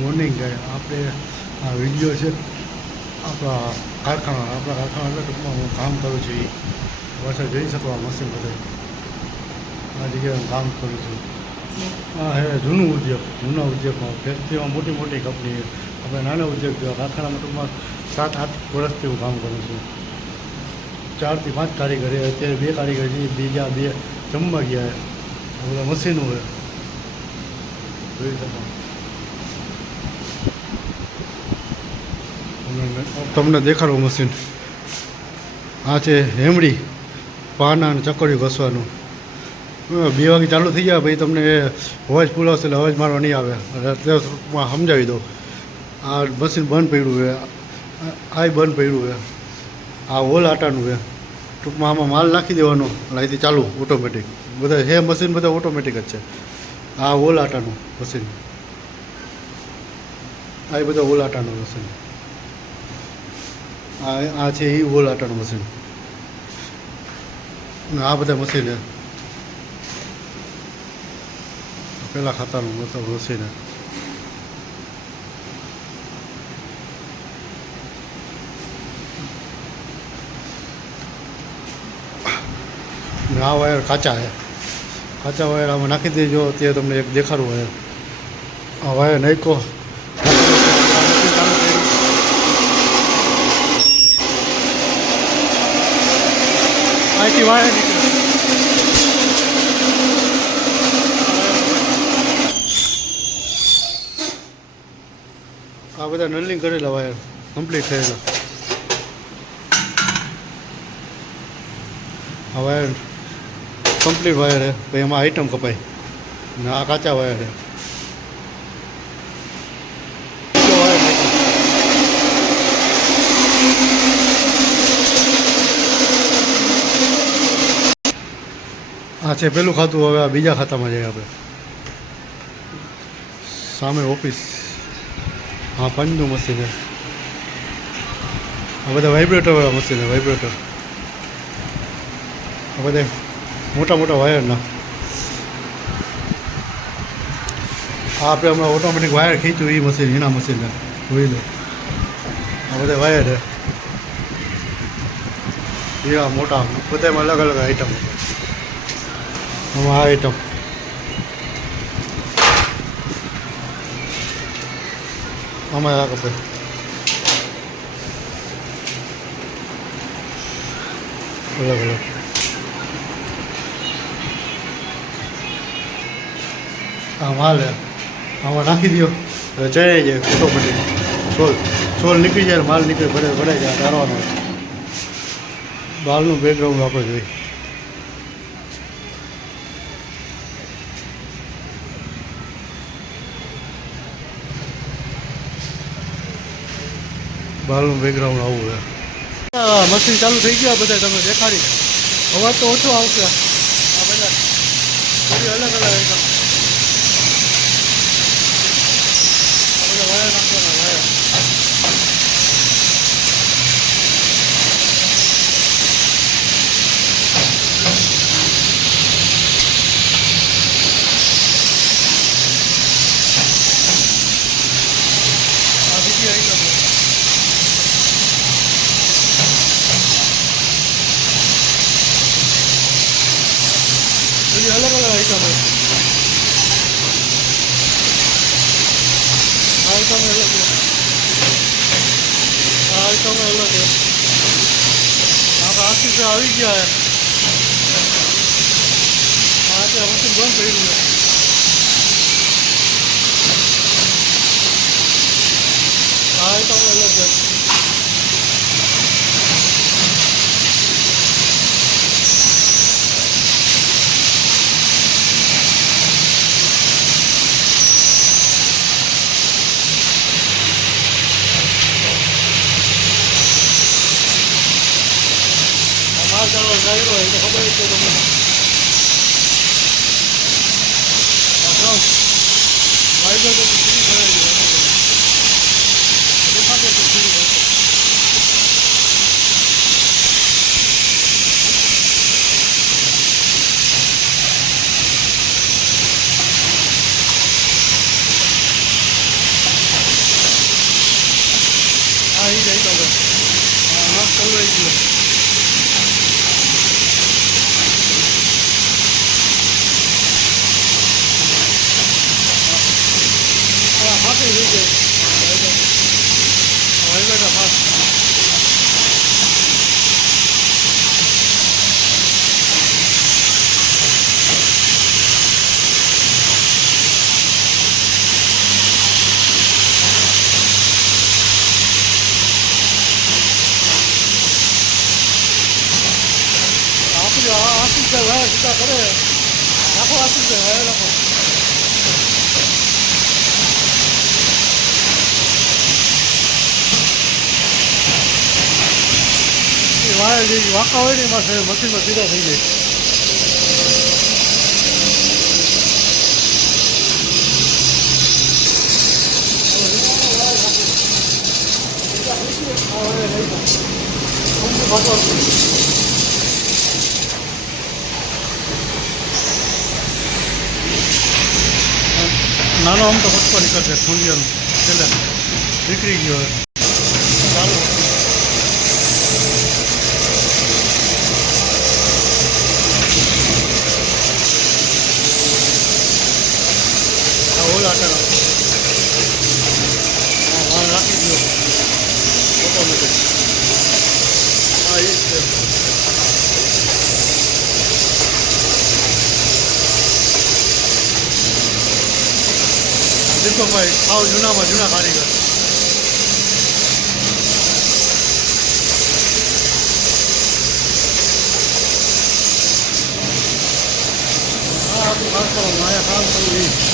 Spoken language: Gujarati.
મોર્નિંગ આપણે આ વીડિયો છે, આપણા કારખાના આપણા કારખાના એટલે ટૂંકમાં હું કામ કરું છું એ પાછળ જઈ શકો આ મશીન બધે. આ જગ્યાએ હું કામ કરું છું. આ હે જૂનું ઉદ્યોગ, જૂના ઉદ્યોગમાં, ફેક્ટરીમાં મોટી મોટી કંપની આપણે નાના ઉદ્યોગ જેવા કારખાનામાં ટૂંકમાં સાત, આઠ વર્ષથી હું કામ કરું છું. ચારથી પાંચ કારીગર. અત્યારે બે કારીગર છે, બીજા બે જમવા ગયા. બધા મશીનો હોય જોઈ શકો. તમને- દેખાડું મશીન. આ છે હેમડી, પાના અને ચકડીઓ ઘસવાનું. બે વાગે ચાલુ થઈ જાય ભાઈ તમને અવાજ ફૂલ એટલે અવાજ મારવા નહીં આવે. એટલે સમજાવી દઉં. આ મશીન બંધ પડ્યું છે. આ- બંધ પડ્યું છે. આ હોલ આટાનું છે. ટૂંકમાં આમાં માલ નાખી દેવાનો. અને અહીંથી ચાલુ ઓટોમેટિક બધા હે મશીન બધા ઓટોમેટિક જ છે. આ હોલ આટાનું મશીન. આ બધા હોલ આટાનું મશીન. આ છે એ હોલ આટાનું મશીન આ બધા મશીન છે. પેલા ખાતાનું મતલબ મશીન આ વાયર કાચા છે. કાચા વાયર આમાં નાખી દેજો તે તમને એક દેખાડવું હોય. આ વાયર નાખ્યો. અહીંથી વાયર આ બધા નલિંગ કરેલા વાયર કમ્પ્લીટ થયેલા. આ વાયર કમ્પ્લીટ વાયર છે ભાઈ એમાં આઈટમ કપાય. ને આ કાચા વાયર છે બીજો વાયર નાખ્યો. આ છે, પેલું ખાતું હવે બીજા ખાતામાં જઈએ આપણે. સામે ઓફિસ. હા, પંચનું મશીન છે. આ બધા વાઇબ્રેટર વાળા મશીન છે વાઇબ્રેટર આ બધા મોટા મોટા વાયરના આ આપણે હમણાં ઓટોમેટિક વાયર ખીચ્યું એ મશીન, એના મશીન છે. જોઈ લો. આ બધા વાયર છે. એવા મોટા, બધામાં અલગ અલગ આઈટમ આમાં આ આઈટમ આમાં આ કપે અલગ અલગ આ માલ હે. આમાં નાખી દો એટલે ચડાઈ જાય ઓટોમેટિક સોલ સોલ નીકળી જાય માલ નીકળી ભરે, ભરાઈ જાય, તારવાનો. બહારનું બેકગ્રાઉન્ડ આપણે જોઈએ. બહારનું બેકગ્રાઉન્ડ આવું છે. મશીન ચાલુ થઈ ગયા બધા તમે દેખાડી. અવાજ તો ઓછો આવશે આ બધા બધી અલગ અલગ આઈટમ આ બધા વાયર નાખવાના વાયર આ બીજી આઈટમ છે બધી અલગ અલગ આઈટમ અલગ આઈટમ અલગ આપણે આખી આવી ગયા. આ અત્યારે મશીન બંધ કર્યું છે આ આઈટમ અલગ છે માલ ચાલો ડાયરો હોય તો ખબર છે તમને ત્રણ તો ફ્રી ભરાઈ ગયો દેખાશે તો ફ્રી ભરશે પાછી થઈ ગઈ હવે બેટા પાસ આપી આપી જાય ભાઈ સીધા કરે રાખો આપી જાય ભાઈ રાખો એ વાયર જે વાંકા હોય ને એમાં મશીનમાં સીધા થઈ જાય. નાનો આમ તો ફટકો નીકળશે સૂર્યનો છેલ્લે. નીકળી ગયો હવે ચાલો આ ઓલા આટાનો હા હા રાખી દો ઓટોમેટિક હા એ જ છે દીપકભાઈ આવ જૂનામાં જૂના કારીગર. તો કામ કરવાનું અહીંયા કામ કરવું એ.